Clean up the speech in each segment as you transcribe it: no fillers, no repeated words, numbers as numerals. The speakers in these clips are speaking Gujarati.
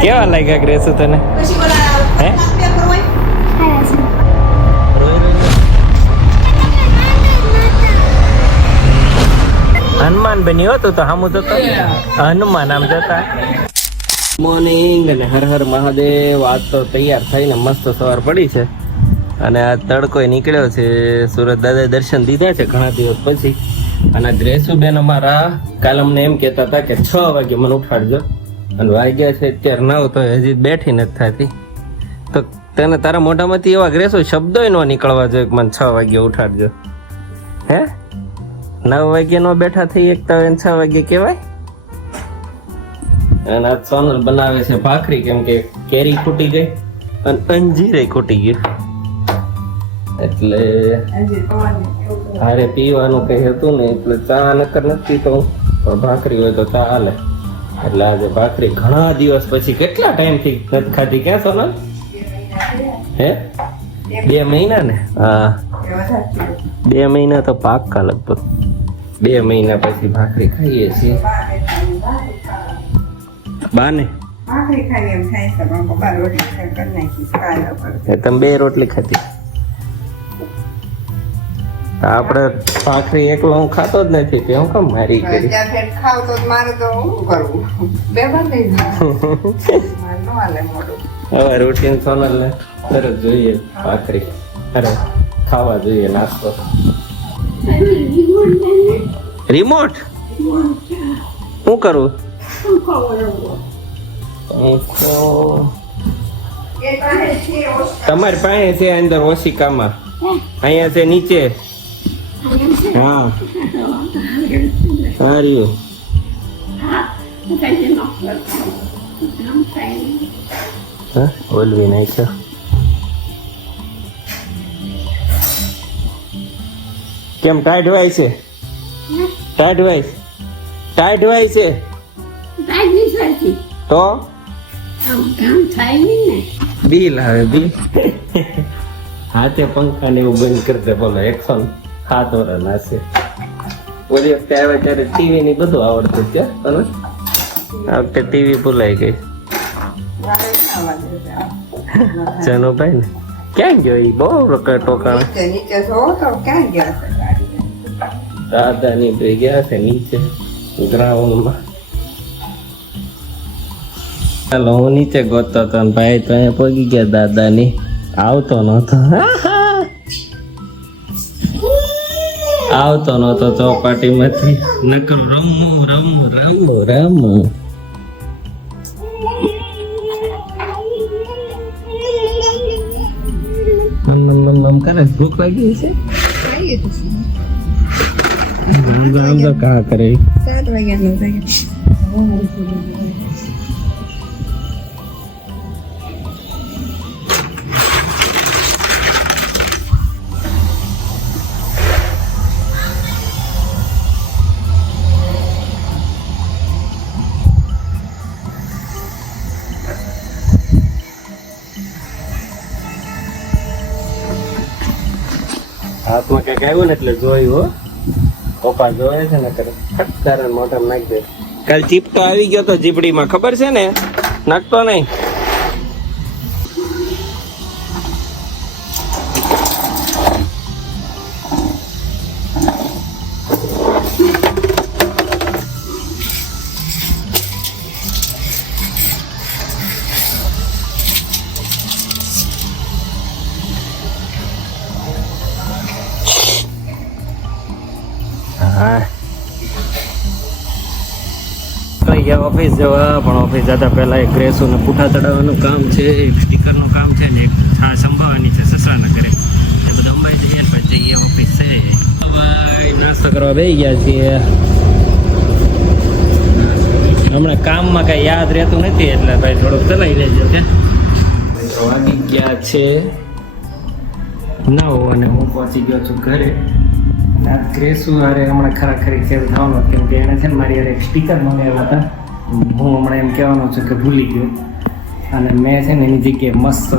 કેવા લાગ્યા ગ્રેસુ તને હે હનુમાન બન્યો હતો તો હામું તો હનુમાન આમ જતા મોર્નિંગ અને હર હર મહાદેવ. આજ તો તૈયાર થઈને મસ્ત સવાર પડી છે અને આ તડકો નીકળ્યો છે. સુરત દાદાએ દર્શન દીધા છે ઘણા દિવસ પછી. અને ગ્રેસુબેન અમારા કાલ અમને એમ કહેતા હતા કે 6 વાગે મને ઉઠાડજો, અને વાગ્યા છે અત્યારે 9 તો હજી બેઠી નથી થતી. તો તને તારા મોઢામાંથી એવા ગ્રેસો શબ્દોય ન નીકળવા જોઈએ કે મને 6 વાગે ઉઠાડજો. હે 9 વાગે નો બેઠા થઈ એકતા હોય 6 વાગે કહેવાય. અને આજ સોનલ બનાવે છે ભાખરી, કેમ કે કેરી ખૂટી ગઈ અને અંજીરે ખૂટી ગયું, એટલે હારે પીવાનું કઈ હતું ને, એટલે ચા નકર નથી તો પણ ભાખરી હોય તો ચા હાલે. એટલે આજે ભાખરી ઘણા દિવસ પછી, કેટલા ટાઈમ થી નથી ખાધી. ક્યાં સોનલ? હે 2 મહિના ને? હા 2 મહિના તો પાક્કા, લગભગ 2 મહિના પછી ભાખરી ખાઈએ છીએ. બાને તમે 2 રોટલી ખાધી. આપડે ભાખરી એકલો હું ખાતો જ નથી, તે હું કેમ મારી કરી હવે રૂટીન સોનલ ને તરત જોઈએ ભાખરી. અરે ખાવા જોઈએ નાસ્તો. રિમોટ શું કરું? તમારી પાસે છે અંદર ઓશિકામાં, અહીંયા છે નીચે. હા સારું. ઓલવી નાખ્યો. કેમ ટાઈટ વાય છે? ટાઈટ વાય છે તો બિલ આવે બિલ. હાથે પંખા ને એવું બંધ કરી દે. બોલો 107 વર્ષના છે. ઓલી વખતે આવે ત્યારે ટીવી ની બધું આવડતું છે, આ વખતે ટીવી ભૂલાઈ ગઈ. જનુભાઈ ને ક્યાં ગયો? એ બહુ ટોકાણ દાદા ની ભાઈ ગયા છે નીચે ગ્રાઉન્ડમાં. ચાલો હું નીચે ગોતતો હતો ને ભાઈ તો અહીંયા પગી ગયા દાદા ની. આવતો નતો ચોપાટી માંથી. નકરો રમવું રમવું રમવું રમવું. કરે ભૂખ લાગી છે. કા કરે 7 વાગ્યા. હાથમાં કઈક આવ્યું ને એટલે જોયું. પપ્પા જોયે છે ને ખટકારે મોઢામાં નાખી દે. કાલ ચીપટો આવી ગયો તો જીબડીમાં, ખબર છે ને? નાખતો નહીં. ઓફિસ જવા, પણ ઓફિસ જતા પહેલા એક ગ્રેસોને પૂઠા ચડાવવાનું કામ છે, એક સ્ટીકરનું કામ છે ને એક છાશ સંભાવવાની છે સસરાના ઘરે. એ બધું અંબાઈ જઈએ ને પછી જઈએ ઓફિસ છે. ભાઈ નાસ્તો કરવા બેસી ગયા છીએ. હમણાં કામમાં કઈ યાદ રહેતું નથી એટલે ભાઈ થોડુંક ચલાવી લેજો. વાગી ગયા છે 9 અને હું પહોંચી ગયો છું ઘરે. ગ્રેસુ હારે હમણાં ખરાખરી ખેલ થવાનો, કેમ કે એને છે ને મારી યાર એક સ્ટીકર મંગાવ્યા હતા. હું હમણાં એમ કહેવાનો છું કે ભૂલી ગયો, અને મેં છે ને એની જગ્યાએ મસ્ત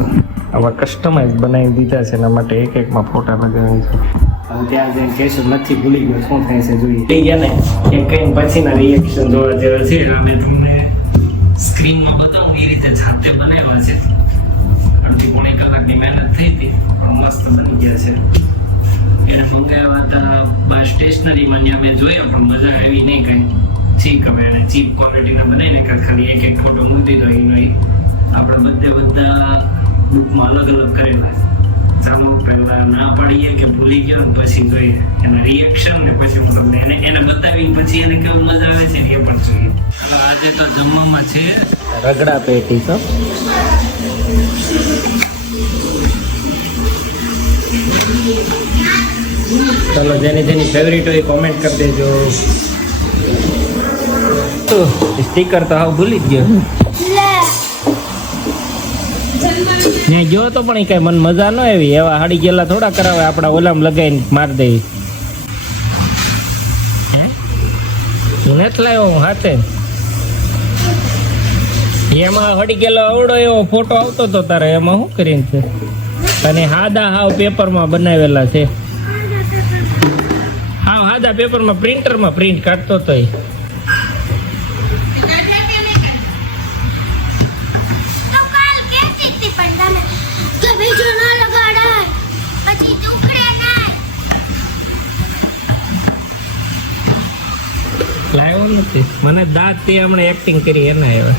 આવા કસ્ટમાઇઝ બનાવી દીધા છે. એના માટે એકમાં ફોટા લગાવી છે. હવે ત્યાં જઈને કહેશું નથી ભૂલી ગયો, શું થાય છે જોઈએ. થઈ ગયા ને એ કઈ પછીના રિએક્શન જોવા જેવા છે. અમે તમને સ્ક્રીનમાં બતાવું એ રીતે જાતે બનાવ્યા છે. અડધી પોણી કલાકની મહેનત થઈ હતી, મસ્ત બની ગયા છે. એને મંગાવ્યા હતા બા સ્ટેશનરીમાં, ત્યાં મેં જોયા પણ મજા આવી નહીં કઈ. ચીક હવે એને ચીપ ક્વોલિટીના બનાવીને ખાલી એક ફોટો મૂકી દીધો એનો. આપણે બધા બુકમાં અલગ અલગ કરેલા છે. ચાલો પહેલા ના પાડીએ કે ભૂલી ગયો ને પછી જોઈએ એના રિએક્શન ને પછી હું તમને એને બતાવી પછી એને કેવું મજા આવે છે એ પણ જોઈએ. ચાલો આજે તો જમવામાં છે રગડા પેટી. તો ચાલો જેની ફેવરિટ હોય કોમેન્ટ કરી દેજો. તો સ્ટીકર તો હાવ ભૂલી જ ગયો. ને જો તો પણ કઈ મને મજા ન આવી. એવા હાડી ગયેલા થોડા કરાવે, આપડા ઓલામ લગાવીને માર દે. હું નથી લાવ્યો હું હાથે. એમાં હડી ગયેલો અવડો એવો ફોટો આવતો હતો તારે, એમાં શું કરીને છે? અને હાદા હાવ પેપરમાં બનાવેલા છે. હાવ હાદા પેપરમાં પ્રિન્ટરમાં પ્રિન્ટ કાઢતો હતો એ. લાવ્યો નથી મને દાંત તે હમણાં એક્ટિંગ કરી એના આવ્યા.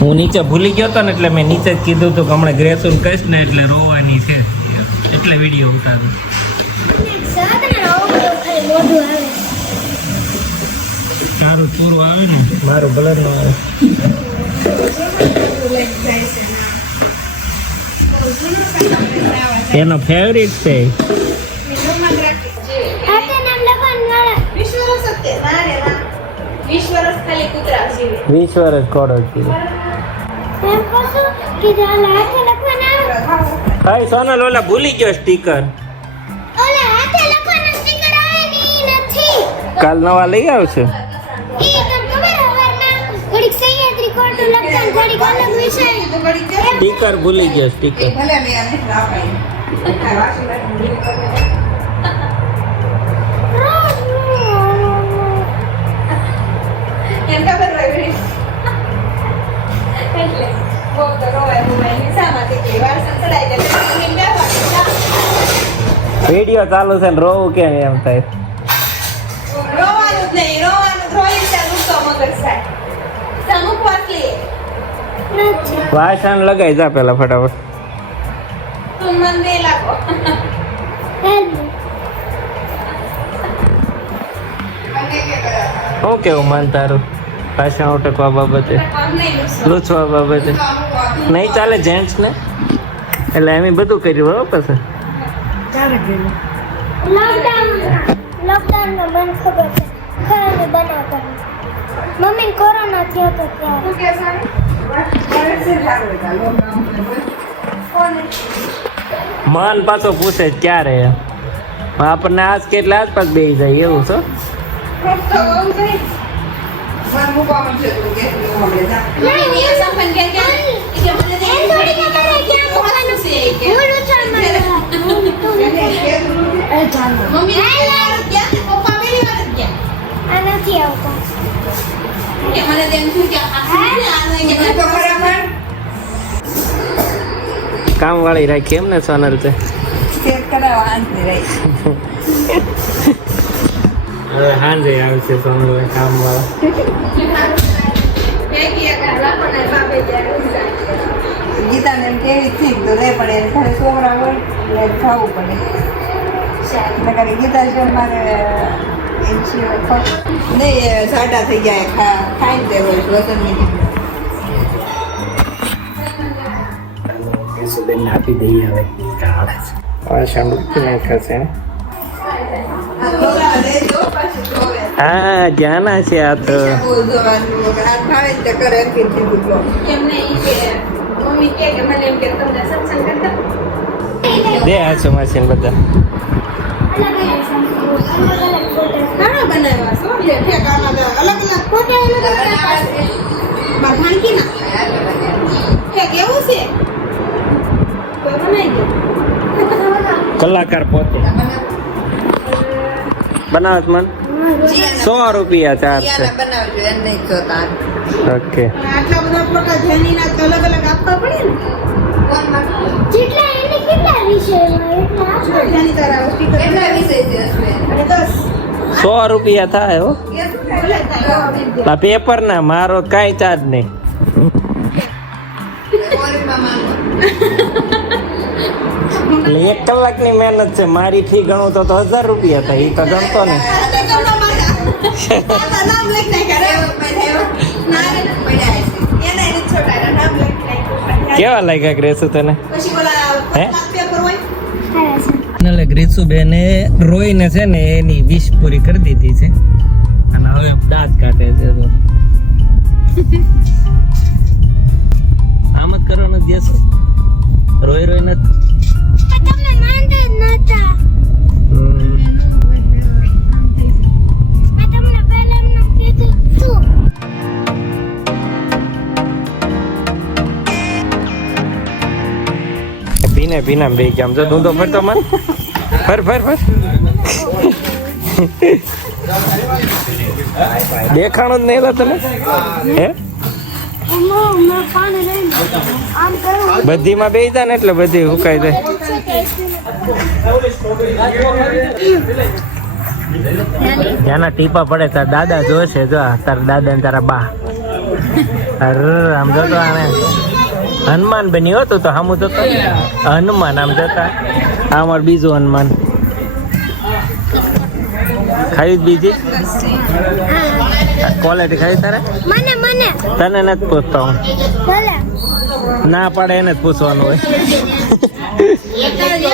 હું નીચે ભૂલી ગયો હતો ને એટલે મેં નીચે જ કીધું હતું કે હમણાં ગ્રેસુન કહીશ ને એટલે રોવાની છે એટલે વિડીયો ઉતાર્યો. તારું પૂરું આવે ને મારું બ્લર નો આવે. એનો ફેવરિટ છે. વીસ વર્ષ કોડો છે. હાય સોનલ ઓલા ભૂલી ગયો સ્ટીકર. કાલ નવા લઈ આવશે. સ્ટીકર ભૂલી ગયો સ્ટીકર. વિડીયો ચાલુ છે ને રોવું કેમ એમ થાય? રોવાનું જ નહીં, રોવાનું રોઈ ચાલુ તો મગજ થાય. સમુક વાસલી વાસણ લગાઈ જા પેલા ફટાફટ. તું મન દે લાગો. શું કેવું મન તારું વાસણ ઉટકવા બાબતે, લૂછવા બાબતે? નહીં ચાલે જેન્ટ્સ ને, એટલે એમ બધું કર્યું હો. પછી લોકડાઉનમાં મને ખબર છે ખાવાનું બનાવતા. મમ્મી કોરોના થયો તો ત્યારે મન પાછો પૂછે ક્યારે આપણને આજ કેટલા આજ પાસ બેસી જાય એવું છે. કામ વાળી રાખી એમ ને સોનલ છે. હવે હાંજે આવશે સોનલ કામ વાળા. ગીતાને એમ કેવી થઈ તો રે પડે એને ઘરે છોકરા હોય એટલે ખાવું પડે. એટલે ગીતા છે મારે એમ છે નહીં સાડા થઈ ગયા ખાઈ દે હોય વસન બેન આપી દઈએ હવે. વાસણ નાખશે. હા જાના છે આ તો. દે આ છે મશીન બધા. કેવું છે બનાવી દો. કલાકાર પોતે બનાવત મન 100 રૂપિયા ચાર્જ છે. બનાવજો એમ નહીં જોતા ઓકે આટલા બધા પ્રકાર જેનીના તો અલગ અલગ આપવા પડે ને જેટલા એને કેટલા વિષય એટલા જેની તારા સ્પીકર કેટલા વિષય છે અને 100 રૂપિયા થાય હો. આ પેપર ના મારો કાંઈ ચાર્જ નહીં. એટલે 1 કલાકની મહેનત છે મારી ફી ગણું તો 1000 રૂપિયા થાય. એ તો ગણતો ને. નામ લખ કેવા લાગ્યા ગ્રેસુ તને? પછી ઓલા હે? પેપર હોય એટલે ગ્રીસુબેને રોઈને છે ને એની વિશ પૂરી કરી દીધી છે અને હવે દાંત કાઢે છે. તો આમ જ કરવાનું ગેસ રોઈ રોઈને જ. તમે માંડે જ નતા મેં તમને પહેલા એમને કીધું શું ભીને ભીના બે ગયા જો તું તો ફરતો મન ફર દેખાણું જ નહીં લા તને હે મેં પાણી લઈને આમ કર્યું બધીમાં બેસી જાય ને એટલે બધી હુકાઈ જાય. ત્યાંના ટીપા પડે તાર દાદા જોશે. જો તારા દાદા ને તારા બા આમ જોતો આને હનુમાન બન્યો હતો તો આમ જોતો હનુમાન આમ જતા. આ અમાર બીજું હનુમાન ખાઈ બીજી ક્વોલિટી ખાઈ તારે મને તને નથી પૂછતો હું. ભલે ના પાડે એને જ પૂછવાનું હોય. એક જ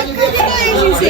છે